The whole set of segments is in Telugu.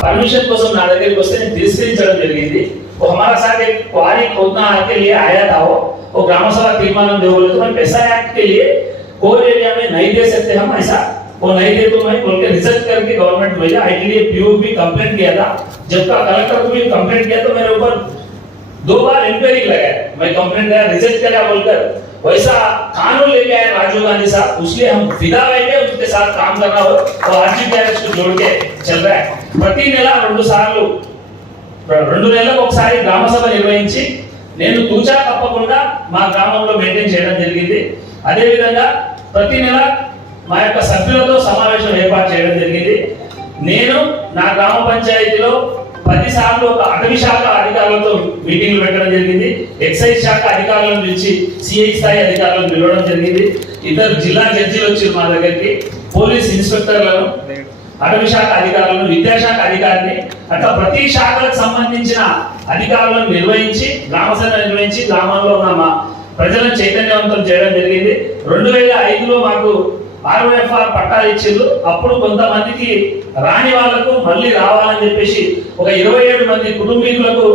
परमिशन కోసం నా దగ్గరికి వస్తే నేను తిరస్కరించడం జరిగింది वो हमारा साथ एक क्वारी खोदना के लिए आया था वो वो ग्राम सभा तीर्मानम दे बोले तो मैं पैसा एक्ट के लिए कोर एरिया में नहीं दे सकते हम ऐसा वो नहीं दे तो मैं बोल के रिजल्ट करके गवर्नमेंट भेजा आई के लिए पीओ भी कंप्लेंट किया था जब का कलेक्टर को भी कंप्लेंट किया तो मेरे ऊपर दो बार इंक्वायरी लगाया मैं कंप्लेंट किया रिजेक्ट करा बोलकर वैसा कानून लेके आए राजीव गांधी साहब उसलिए हम विदा के उसके साथ काम करना हो और आरजीपीआरएस को जोड़ के चल रहा है ప్రతి నెల రెండు సార్లు రెండు నెలలకు ఒకసారి గ్రామ సభ నిర్వహించి నేను తూచా తప్పకుండా మా గ్రామంలో మెయింటైన్ చేయడం జరిగింది అదే విధంగా ప్రతి నెల మా యొక్క సభ్యులతో సమావేశం ఏర్పాటు చేయడం జరిగింది నేను నా గ్రామ పంచాయతీలో పది సార్లు ఒక అటవీ శాఖ అధికారులతో మీటింగ్లు పెట్టడం జరిగింది ఎక్సైజ్ శాఖ అధికారులను పిలిచి సిఐ స్థాయి అధికారులను పిలవడం జరిగింది ఇద్దరు జిల్లా జడ్జీలు వచ్చారు మా దగ్గరికి పోలీస్ ఇన్స్పెక్టర్లను అటవీ శాఖ అధికారులను విద్యాశాఖ అధికారిని అట్లా ప్రతి శాఖలకు సంబంధించిన అధికారులను నిర్వహించి గ్రామసభ నిర్వహించి గ్రామంలో ఉన్న మా ప్రజలను చైతన్యవంతం చేయడం జరిగింది. రెండు వేల ఐదులో మాకు ఆర్ఓఎఫ్ఆర్ పట్టాలు ఇచ్చిండ్రు. అప్పుడు కొంతమందికి రాని వాళ్ళకు మళ్ళీ రావాలని చెప్పేసి ఒక ఇరవై ఏడు మంది కుటుంబీకులకు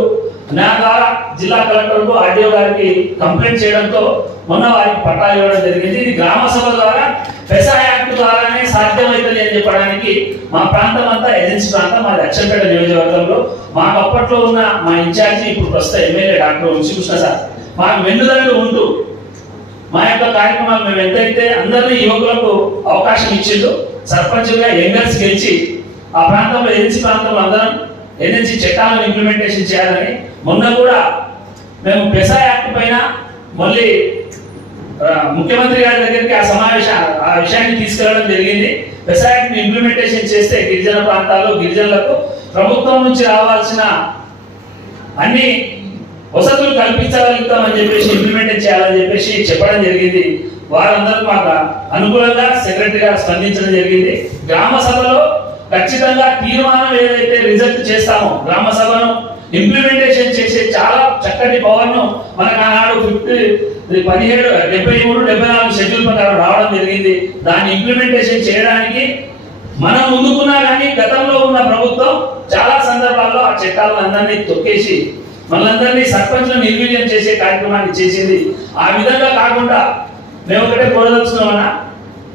నా ద్వారా జిల్లా కలెక్టర్కు ఆర్డీఓ గారికి కంప్లైంట్ చేయడంతో మొన్న వారికి పట్టాలు ఇవ్వడం జరిగింది. ఇది గ్రామ సభ ద్వారా పెసా యాక్ట్ ద్వారానే సాధ్యమవుతుంది అని చెప్పడానికి మా ప్రాంతం అంతా ఏజెన్సీ ప్రాంతం మాది అచ్చంపేట నియోజకవర్గంలో మాకు అప్పట్లో ఉన్న మా ఇన్ఛార్జి ఇప్పుడు ప్రస్తుత ఎమ్మెల్యే డాక్టర్ వంశీకృష్ణ సార్ మాకు వెన్నుదన్నులు ఉంటూ మా యొక్క కార్యక్రమాలు మేము ఎంతైతే అందరినీ యువకులకు అవకాశం ఇచ్చిందో సర్పంచ్గా యంగర్స్ గెలిచి ఆ ప్రాంతంలో ఏజెన్సీ ప్రాంతంలో అందరం ఏజెన్సీ చట్టాలను ఇంప్లిమెంటేషన్ చేయాలని మొన్న కూడా మేము పెసా యాక్ట్ పైన మళ్ళీ ముఖ్యమంత్రి గారి దగ్గరికి ఆ సమావేశం విషయాన్ని తీసుకెళ్ళడం జరిగింది. వ్యవసాయం ఇంప్లిమెంటేషన్ చేస్తే గిరిజన ప్రాంతాల్లో గిరిజనులకు ప్రభుత్వం నుంచి రావాల్సిన అన్ని వసతులు కల్పించగలుగుతామని చెప్పేసి ఇంప్లిమెంట్ చేయాలని చెప్పేసి చెప్పడం జరిగింది. వారందరూ మాకు అనుకూలంగా సెక్రటరీ గారు స్పందించడం జరిగింది. గ్రామ సభలో ఖచ్చితంగా తీర్మానం ఏదైతే రిజల్ట్ చేస్తామో గ్రామ సభను ఇంప్లిమెంటేషన్ చేసే చాలా చక్కటి పవర్ను మనకు ఆనాడు ఫిఫ్త్ పదిహేడు డెబ్బై మూడు డెబ్బై నాలుగు షెడ్యూల్ ప్రకారం రావడం జరిగింది. దాన్ని ఇంప్లిమెంటేషన్ చేయడానికి మనం ముందుకున్నా కానీ గతంలో ఉన్న ప్రభుత్వం చాలా సందర్భాల్లో ఆ చట్టాలను అందరినీ తొక్కేసి మనందరినీ సర్పంచ్లను నిర్వీర్యం చేసే కార్యక్రమాన్ని చేసింది. ఆ విధంగా కాకుండా మేము ఒకటే కోరదలుచుకున్నామన్నా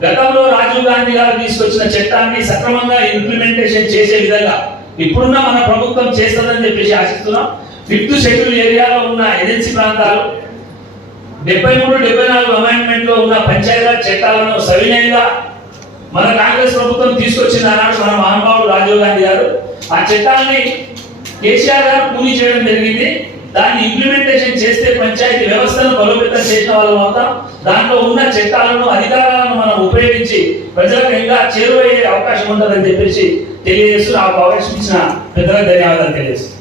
గతంలో రాజీవ్ గాంధీ గారు తీసుకొచ్చిన చట్టాన్ని సక్రమంగా ఇంప్లిమెంటేషన్ చేసే విధంగా ఇప్పుడున్న మన ప్రభుత్వం చేస్తుందని చెప్పేసి ఆశిస్తున్నాం. ఫిఫ్త్ షెడ్యూల్ ఏరియాలో ఉన్న ఏజెన్సీ ప్రాంతాలు డెబ్బై మూడు డెబ్బై నాలుగు అమెండ్మెంట్లో ఉన్న పంచాయతీరాజ్ చట్టాలను సవినయంగా మన కాంగ్రెస్ ప్రభుత్వం తీసుకొచ్చిన అన్నాడు మన మహానుభావుడు రాజీవ్ గాంధీ గారు. ఆ చట్టాన్ని కేసీఆర్ గారు పూర్తి చేయడం జరిగింది. దాన్ని ఇంప్లిమెంటేషన్ చేస్తే పంచాయతీ వ్యవస్థను బలోపేతం చేసిన వాళ్ళు అవుతాం. దాంట్లో ఉన్న చట్టాలను అధికారాలను మనం ఉపయోగించి ప్రజలకు ఇంకా చేరువయ్యే అవకాశం ఉంటుందని చెప్పేసి తెలియజేస్తూ నాకు అవకాశం ఇచ్చిన పెద్దలకు ధన్యవాదాలు తెలియజేస్తాను